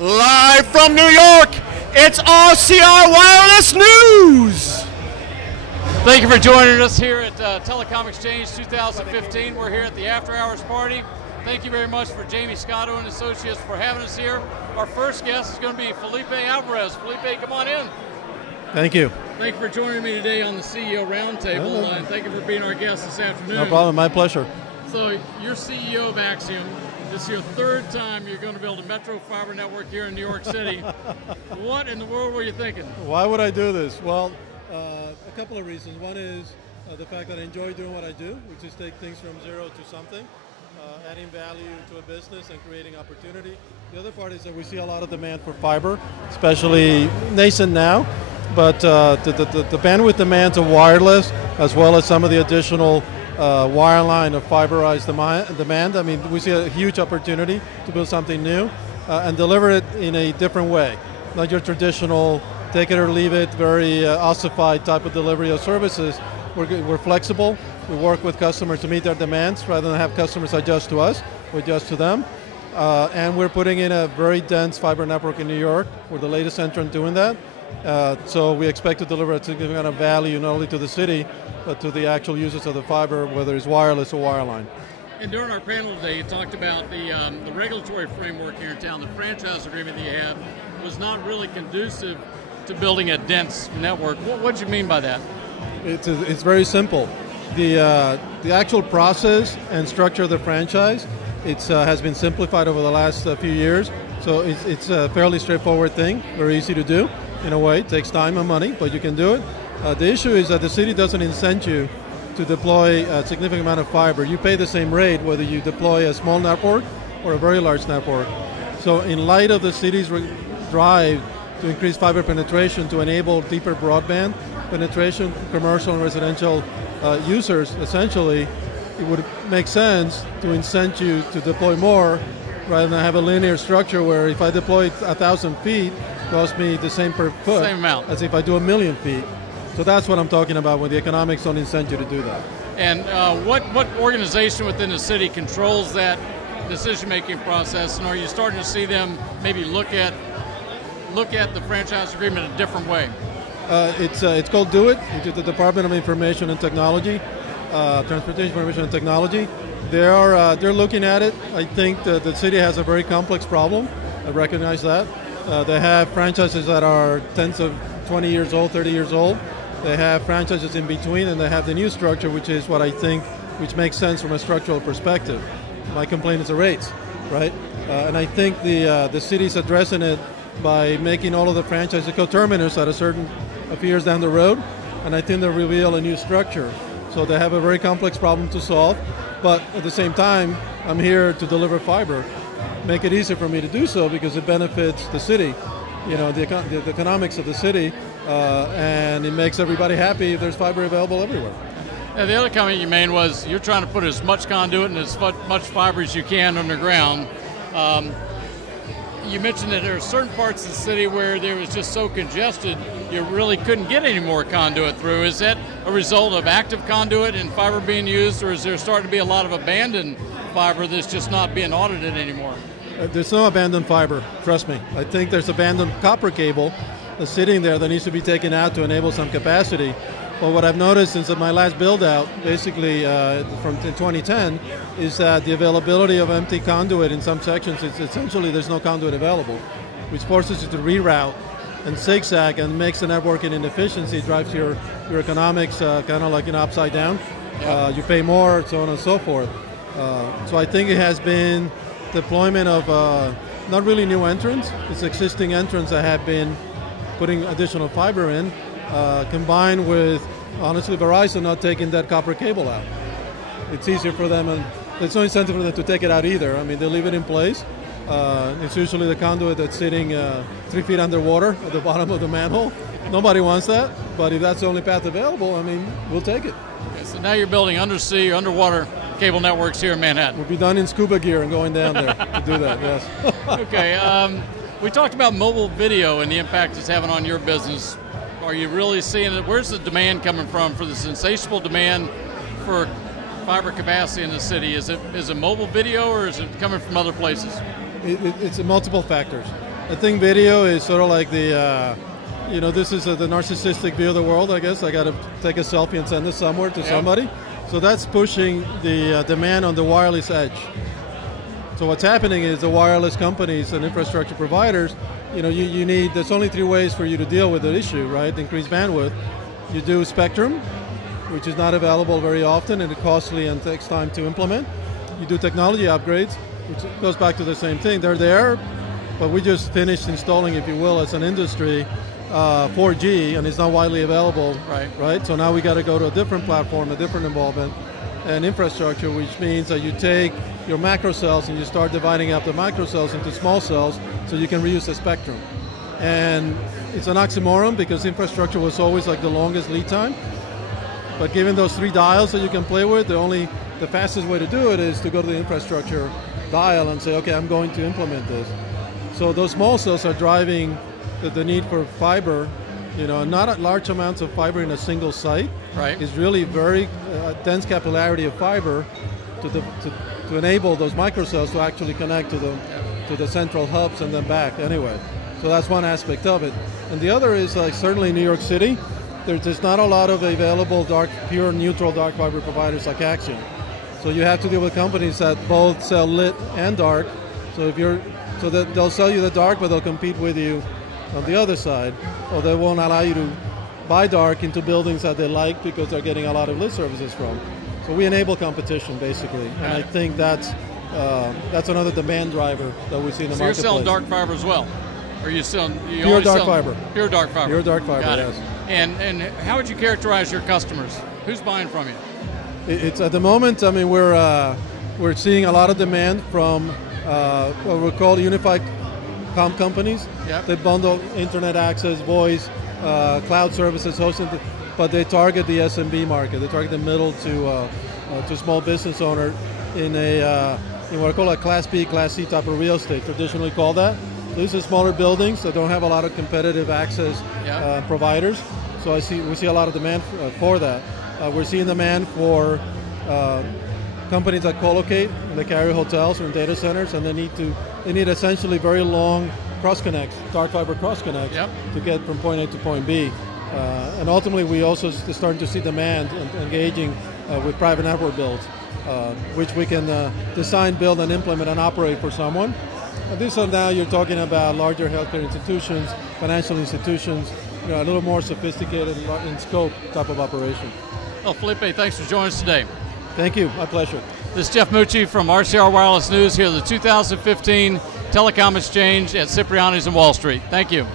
Live from New York, it's RCR Wireless News! Thank you for joining us here at Telecom Exchange 2015. We're here at the After Hours Party. Thank you very much for Jamie Scotto and Associates for having us here. Our first guest is going to be Felipe Alvarez. Felipe, come on in. Thank you. Thank you for joining me today on the CEO Roundtable, and thank you for being our guest this afternoon. No problem, my pleasure. So, you're CEO of Axiom. This is your third time you're going to build a metro fiber network here in New York City. What in the world were you thinking? Why would I do this? Well, a couple of reasons. One is the fact that I enjoy doing what I do, which is take things from zero to something, adding value to a business and creating opportunity. The other part is that we see a lot of demand for fiber, especially nascent now, but the bandwidth demands of wireless, as well as some of the additional wireline or fiberized demand. I mean, we see a huge opportunity to build something new and deliver it in a different way. Not your traditional take it or leave it, very ossified type of delivery of services. We're flexible. We work with customers to meet their demands rather than have customers adjust to us. We adjust to them. And we're putting in a very dense fiber network in New York. We're the latest entrant doing that. So we expect to deliver a significant amount of value not only to the city, but to the actual users of the fiber, whether it's wireless or wireline. And during our panel today, you talked about the regulatory framework here in town. The franchise agreement that you have was not really conducive to building a dense network. What do you mean by that? It's very simple. The actual process and structure of the franchise has been simplified over the last few years. So it's a fairly straightforward thing, very easy to do. In a way, it takes time and money, but you can do it. The issue is that the city doesn't incent you to deploy a significant amount of fiber. You pay the same rate whether you deploy a small network or a very large network. So in light of the city's drive to increase fiber penetration to enable deeper broadband penetration, commercial and residential users, essentially, it would make sense to incent you to deploy more rather than have a linear structure where if I deploy 1,000 feet, it costs me the same per foot as if I do 1,000,000 feet. So that's what I'm talking about when the economics don't incent you to do that. And what organization within the city controls that decision-making process, and are you starting to see them maybe look at the franchise agreement a different way? It's called Do It, which is the Department of Information and Technology, Transportation Information and Technology. They're looking at it. I think the city has a very complex problem. I recognize that. They have franchises that are 20 years old, 30 years old. They have franchises in between, and they have the new structure, which is what I think, which makes sense from a structural perspective. My complaint is the rates, right? And I think the city's addressing it by making all of the franchises coterminous at a few years down the road, and I think they'll reveal a new structure. So they have a very complex problem to solve, but at the same time, I'm here to deliver fiber. Make it easier for me to do so because it benefits the city, the economics of the city, and it makes everybody happy if there's fiber available everywhere. Now, the other comment you made was you're trying to put as much conduit and as much fiber as you can underground. You mentioned that there are certain parts of the city where there was just so congested you really couldn't get any more conduit through. Is that a result of active conduit and fiber being used, or is there starting to be a lot of abandoned fiber that's just not being audited anymore? There's no abandoned fiber, trust me. I think there's abandoned copper cable that's sitting there that needs to be taken out to enable some capacity. But what I've noticed since my last build out, basically from 2010, is that the availability of empty conduit in some sections, it's essentially there's no conduit available, which forces you to reroute and zigzag and makes the networking inefficiency, drives your economics kind of like upside down. You pay more, so on and so forth. So I think it has been deployment of not really new entrants, it's existing entrants that have been putting additional fiber in, combined with, honestly, Verizon not taking that copper cable out. It's easier for them, and there's no incentive for them to take it out either. I mean, they leave it in place. It's usually the conduit that's sitting 3 feet underwater at the bottom of the manhole. Nobody wants that, but if that's the only path available, I mean, we'll take it. Okay, so now you're building undersea, underwater cable networks here in Manhattan. We'll be done in scuba gear and going down there to do that, yes. Okay, we talked about mobile video and the impact it's having on your business. Are you really seeing it? Where's the demand coming from for the insatiable demand for fiber capacity in the city? Is it mobile video, or is it coming from other places? It's multiple factors. I think video is sort of like the, this is the narcissistic view of the world, I guess. I got to take a selfie and send it somewhere to somebody. So that's pushing the demand on the wireless edge. So what's happening is the wireless companies and infrastructure providers, you need, there's only 3 ways for you to deal with the issue, right? Increase bandwidth. You do spectrum, which is not available very often and it's costly and takes time to implement. You do technology upgrades, which goes back to the same thing. They're there, but we just finished installing, if you will, as an industry, 4G, and it's not widely available, right? So now we got to go to a different platform, a different involvement, and infrastructure, which means that you take your macro cells and you start dividing up the macro cells into small cells so you can reuse the spectrum. And it's an oxymoron because infrastructure was always like the longest lead time. But given those 3 dials that you can play with, the fastest way to do it is to go to the infrastructure dial and say, okay, I'm going to implement this. So those small cells are driving the need for fiber, not large amounts of fiber in a single site. Right. It's really very dense capillarity of fiber to enable those microcells to actually connect to the central hubs and then back anyway. So that's one aspect of it. And the other is certainly in New York City, there's not a lot of available pure neutral dark fiber providers like Axiom. So you have to deal with companies that both sell lit and dark. So that they'll sell you the dark, but they'll compete with you on the other side, or they won't allow you to buy dark into buildings that they like because they're getting a lot of lit services from. So we enable competition basically, and I think that's another demand driver that we see in the marketplace. So you're selling dark fiber as well, or you selling pure dark fiber? Pure dark fiber. Pure dark fiber. Got it. Yes. And how would you characterize your customers? Who's buying from you? It's at the moment. I mean, we're seeing a lot of demand from what we call unified comm companies. Yep. They bundle internet access, voice, cloud services, hosted, but they target the SMB market. They target the middle to small business owner in what I call a Class B, Class C type of real estate, traditionally called that. These are smaller buildings that don't have a lot of competitive access providers. So we see a lot of demand for that. We're seeing demand for companies that co-locate, and they carry hotels and data centers, and they need essentially very long cross connects, dark fiber cross connects, to get from point A to point B. And ultimately, we also starting to see demand engaging with private network builds, which we can design, build, and implement and operate for someone. And this is now you're talking about larger healthcare institutions, financial institutions, a little more sophisticated in scope type of operation. Well, Felipe, thanks for joining us today. Thank you. My pleasure. This is Jeff Mucci from RCR Wireless News here at the 2015 Telecom Exchange at Cipriani's in Wall Street. Thank you.